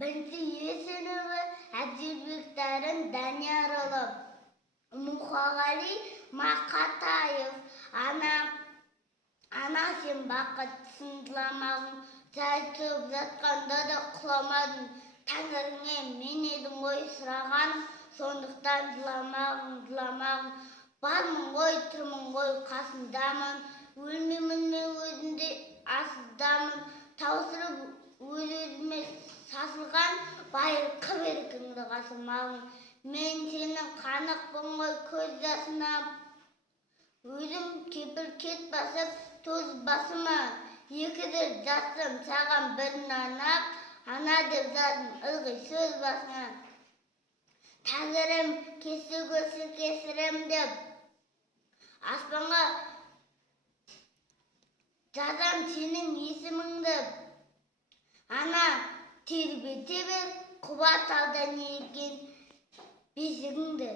сыныбы Абзелбек Дарын Даниярұлы, Мұқағали Мақатаев, ана сен бақыттысың жыламағың, сәл туып жатқанда да құламадың, тәңіріңе мен едім ғой сұрағаным, сондықтан жыламағың, бармын ғой, тұрмын ғой қасындамын, өлмеймін мен өзінде асыздамын, таусырып өз-өзіме сасылған, байырқы беркіңді қасымағың, мен сенің қанықпын ғой көз жасына, өзім кепіл-кет басып тоз басыма, екідір жастым саған бірін арнап, ана деп жаздым ылғи сөз басына. Тәңірім кесі көрсе кесірім деп, аспанға жазам сенің есіміңді, ана тербете бер құба талдан ерген бесігіңді.